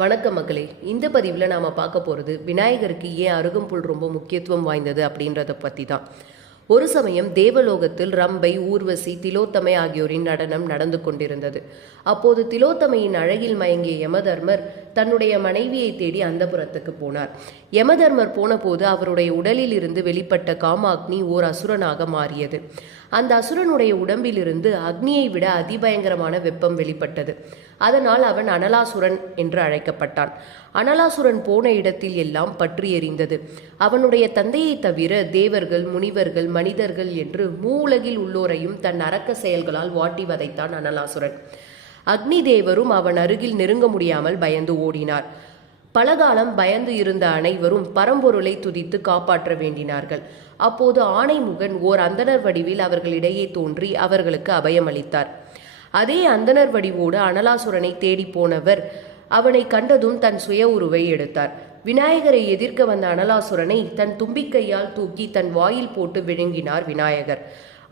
வணக்கம் மக்களே. இந்த பதிவில் நாம் பார்க்க போகிறது விநாயகருக்கு ஏன் அருகம்புல் ரொம்ப முக்கியத்துவம் வாய்ந்தது அப்படின்றத பற்றி தான். ஒரு சமயம் தேவலோகத்தில் ரம்பை, ஊர்வசி, திலோத்தமை ஆகியோரின் நடனம் நடந்து கொண்டிருந்தது. அப்போது திலோத்தமையின் அழகில் மயங்கிய யமதர்மர் தன்னுடைய மனைவியை தேடி அந்தபுரத்துக்கு போனார். யமதர்மர் போன போது அவருடைய உடலில் இருந்து வெளிப்பட்ட காமாக்னி ஓர் அசுரனாக மாறியது. அந்த அசுரனுடைய உடம்பிலிருந்து அக்னியை விட அதிபயங்கரமான வெப்பம் வெளிப்பட்டது. அதனால் அவன் அனலாசுரன் என்று அழைக்கப்பட்டான். அனலாசுரன் போன இடத்தில் எல்லாம் பற்றி எரிந்தது. அவனுடைய தந்தையை தவிர தேவர்கள், முனிவர்கள், மனிதர்கள் என்று மூவுலகில் உள்ளோரையும் தன் அரக்க செயல்களால் வாட்டி வதைத்தான் அனலாசுரன். அக்னி தேவரும் அவன் அருகில் நெருங்க முடியாமல் பயந்து ஓடினார். பலகாலம் பயந்து இருந்த அனைவரும் பரம்பொருளை துதித்து காப்பாற்ற வேண்டினார்கள். அப்போது ஆணைமுகன் ஓர் அந்தணர் வடிவில் அவர்களிடையே தோன்றி அவர்களுக்கு அபயமளித்தார். அதே அந்தணர் வடிவோடு அனலாசுரனை தேடி போனவர் அவனை கண்டதும் தன் சுய உருவை எடுத்தார். விநாயகரை எதிர்க்க வந்த அனலாசுரனை தன் தும்பிக்கையால் தூக்கி தன் வாயில் போட்டு விழுங்கினார் விநாயகர்.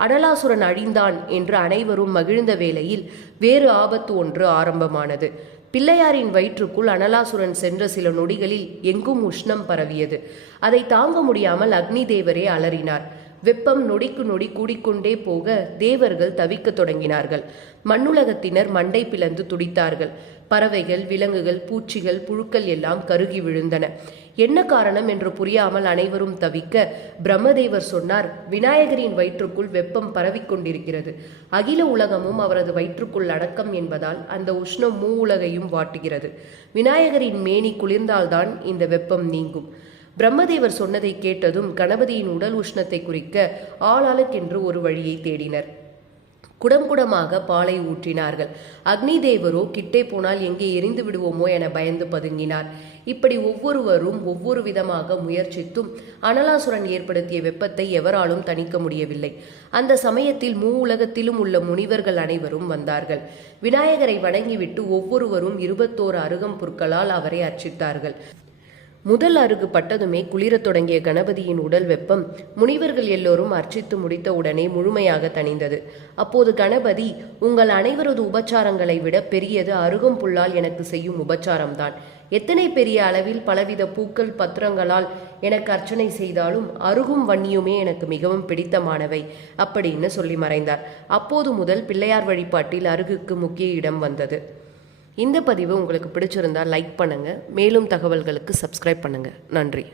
அனலாசுரன் அழிந்தான் என்று அனைவரும் மகிழ்ந்த வேளையில் வேறு ஆபத்து ஒன்று ஆரம்பமானது. பிள்ளையாரின் வயிற்றுக்குள் அனலாசுரன் சென்ற சில நொடிகளில் எங்கும் உஷ்ணம் பரவியது. அதை தாங்க முடியாமல் அக்னி தேவரே அலறினார். வெப்பம் நொடிக்கு நொடி கூடிக்கொண்டே போக தேவர்கள் தவிக்க தொடங்கினார்கள். மண்ணுலகத்தினர் மண்டை பிளந்து துடித்தார்கள். பறவைகள், விலங்குகள், பூச்சிகள், புழுக்கள் எல்லாம் கருகி விழுந்தன. என்ன காரணம் என்று புரியாமல் அனைவரும் தவிக்க பிரம்மதேவர் சொன்னார், விநாயகரின் வயிற்றுக்குள் வெப்பம் பரவிக்கொண்டிருக்கிறது. அகில உலகமும் அவரது வயிற்றுக்குள் அடக்கம் என்பதால் அந்த உஷ்ணம் உலகையும் வாட்டுகிறது. விநாயகரின் மேனி குளிர்ந்தால்தான் இந்த வெப்பம் நீங்கும். பிரம்மதேவர் சொன்னதை கேட்டதும் கணபதியின் உடல் உஷ்ணத்தை குறிக்க ஆளாளுக்கென்று ஒரு வழியை தேடினர். குடம் குடமாக பாலை ஊற்றினார்கள். அக்னி தேவரோ கிட்டே போனால் எங்கே எரிந்து விடுவோமோ என பயந்து பதுங்கினார். இப்படி ஒவ்வொருவரும் ஒவ்வொரு விதமாக முயற்சித்தும் அனலாசுரன் ஏற்படுத்திய வெப்பத்தை எவராலும் தணிக்க முடியவில்லை. அந்த சமயத்தில் உலகத்திலும் உள்ள முனிவர்கள் அனைவரும் வந்தார்கள். விநாயகரை வணங்கிவிட்டு ஒவ்வொருவரும் 21 அருகம்புற்களால் அவரை அர்ச்சித்தார்கள். முதல் அருகு பட்டதுமே குளிரத் தொடங்கிய கணபதியின் உடல் வெப்பம் முனிவர்கள் எல்லோரும் அர்ச்சித்து முடித்த உடனே முழுமையாக தணிந்தது. அப்போது கணபதி, உங்கள் அனைவரது உபச்சாரங்களை விட பெரியது அருகம்புல்லால் எனக்கு செய்யும் உபச்சாரம்தான். எத்தனை பெரிய அளவில் பலவித பூக்கள், பத்திரங்களால் எனக்கு அர்ச்சனை செய்தாலும் அருகும் வன்னியுமே எனக்கு மிகவும் பிடித்தமானவை அப்படின்னு சொல்லி மறைந்தார். அப்போது முதல் பிள்ளையார் வழிபாட்டில் அருகுக்கு முக்கிய இடம் வந்தது. இந்த பதிவு உங்களுக்கு பிடிச்சிருந்தால் லைக் பண்ணுங்கள். மேலும் தகவல்களுக்கு சப்ஸ்கிரைப் பண்ணுங்கள். நன்றி.